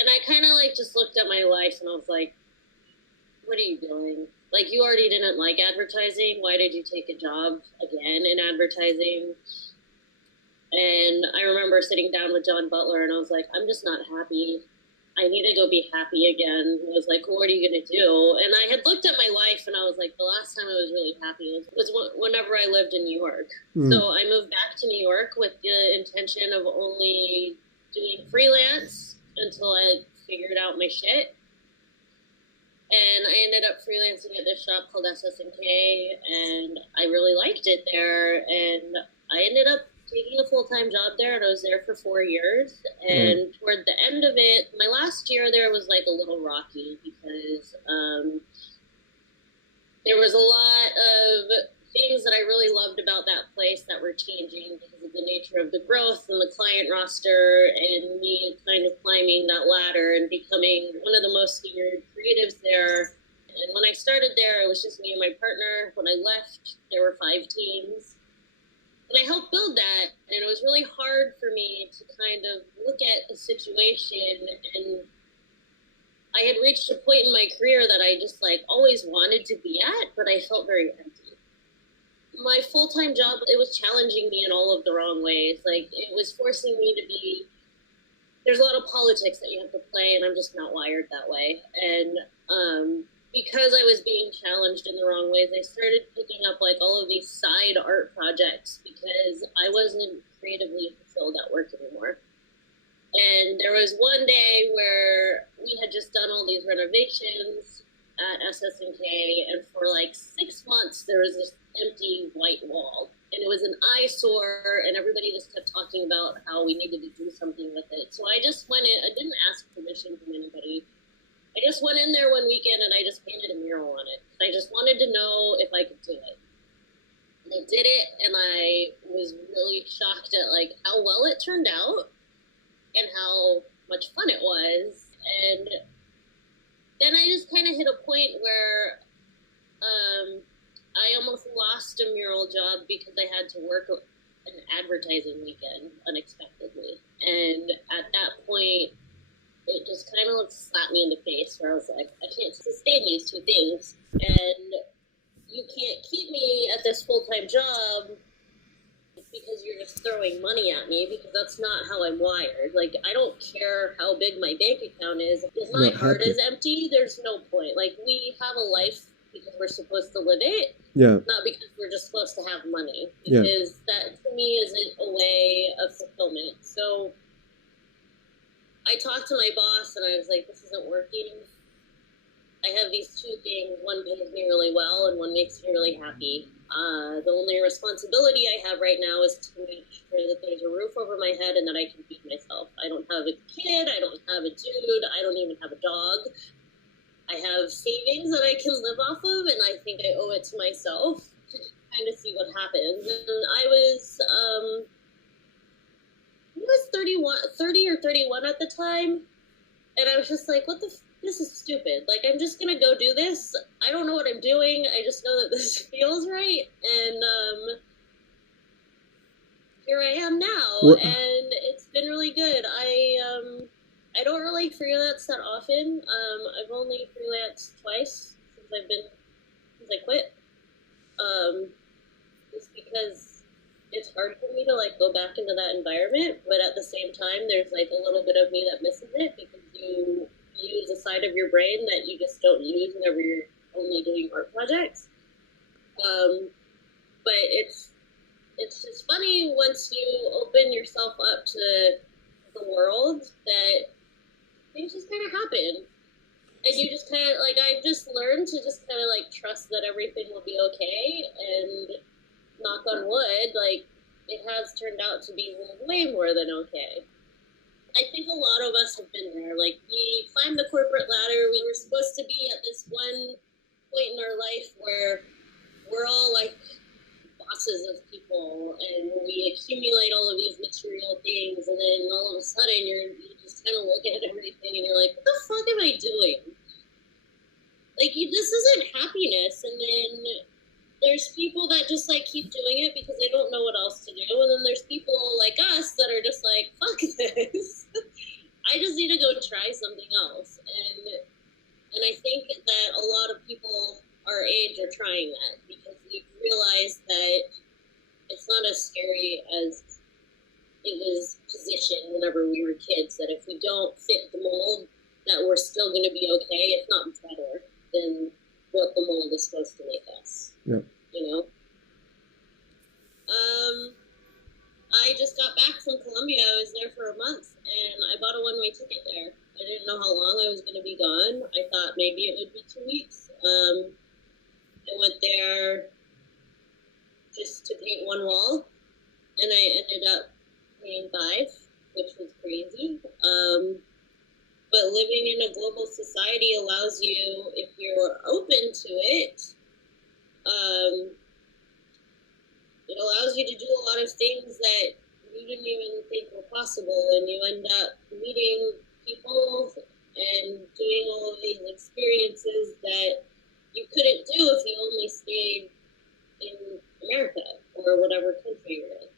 And I kind of like just looked at my life and I was like, what are you doing? Like, you already didn't like advertising. Why did you take a job again in advertising? And I remember sitting down with John Butler and I was like, I'm just not happy. I need to go be happy again. He was like, well, what are you going to do? And I had looked at my life and I was like, the last time I was really happy was whenever I lived in New York. So I moved back to New York with the intention of only doing freelance until I figured out my shit. And I ended up freelancing at this shop called SS&K, and I really liked it there. And I ended up taking a full-time job there, and I was there for 4 years. And toward the end of it, my last year there was like a little rocky because there was a lot of things that I really loved about that place that were changing because of the nature of the growth and the client roster and me kind of climbing that ladder and becoming one of the most senior creatives there. And when I started there, it was just me and my partner. When I left, there were 5 teams. And I helped build that, and it was really hard for me to kind of look at the situation, and I had reached a point in my career that I just like always wanted to be at, but I felt very empty. My full-time job, it was challenging me in all of the wrong ways. Like, it was forcing me to be, there's a lot of politics that you have to play, and I'm just not wired that way. And because I was being challenged in the wrong ways, I started picking up like all of these side art projects because I wasn't creatively fulfilled at work anymore. And there was one day where we had just done all these renovations at SS&K, and for like 6 months there was this empty white wall, and it was an eyesore, and everybody just kept talking about how we needed to do something with it. So I just went in, I didn't ask permission from anybody. I just went in there one weekend and I just painted a mural on it. I just wanted to know if I could do it. And I did it, and I was really shocked at like how well it turned out and how much fun it was. And then I just kind of hit a point where I almost lost a mural job because I had to work an advertising weekend unexpectedly. And at that point, it just kind of slapped me in the face where I was like, I can't sustain these 2 things. And you can't keep me at this full-time job because you're just throwing money at me, because that's not how I'm wired. Like, I don't care how big my bank account is. If my heart is empty, there's no point. Like, we have a life because we're supposed to live it, not because we're just supposed to have money. Because that, to me, isn't a way of fulfillment. So I talked to my boss and I was like, this isn't working. I have these 2 things. One pays me really well and one makes me really happy. The only responsibility I have right now is to make sure that there's a roof over my head and that I can feed myself. I don't have a kid. I don't have a dude. I don't even have a dog. I have savings that I can live off of, and I think I owe it to myself to kind of see what happens. And I was 30 or 31 at the time, and I was just like, this is stupid. Like, I'm just gonna go do this. I don't know what I'm doing. I just know that this feels right, and here I am now, and it's been really good. I don't really freelance that often. I've only freelanced twice since I quit. Just because it's hard for me to like go back into that environment, but at the same time, there's like a little bit of me that misses it because you use a side of your brain that you just don't use whenever you're only doing art projects. But it's just funny once you open yourself up to the world that things just kind of happen. And you just kind of, like, I've just learned to just kind of, like, trust that everything will be okay, and knock on wood, like, it has turned out to be way more than okay. I think a lot of us have been there. Like, we climbed the corporate ladder. We were supposed to be at this one point in our life where we're all, like, bosses of people, and we accumulate all of these material things, and then all of a sudden you just kind of look at everything and you're like, what the fuck am I doing? Like, this isn't happiness. And then there's people that just like keep doing it because they don't know what else to do, and then there's people like us that are just like, fuck this. I just need to go try something else. And I think that a lot of people our age are trying that because we've realized that it's not as scary as it was positioned whenever we were kids, that if we don't fit the mold, that we're still going to be okay, if not better than what the mold is supposed to make us. Yep. You know? I just got back from Colombia. I was there for a month, and I bought a one-way ticket there. I didn't know how long I was going to be gone. I thought maybe it would be 2 weeks. I went there just to paint one wall, and I ended up painting 5, which was crazy. But living in a global society allows you, if you're open to it, it allows you to do a lot of things that you didn't even think were possible, and you end up meeting people and doing all of these experiences that you couldn't do if you only stayed in America or whatever country you're in.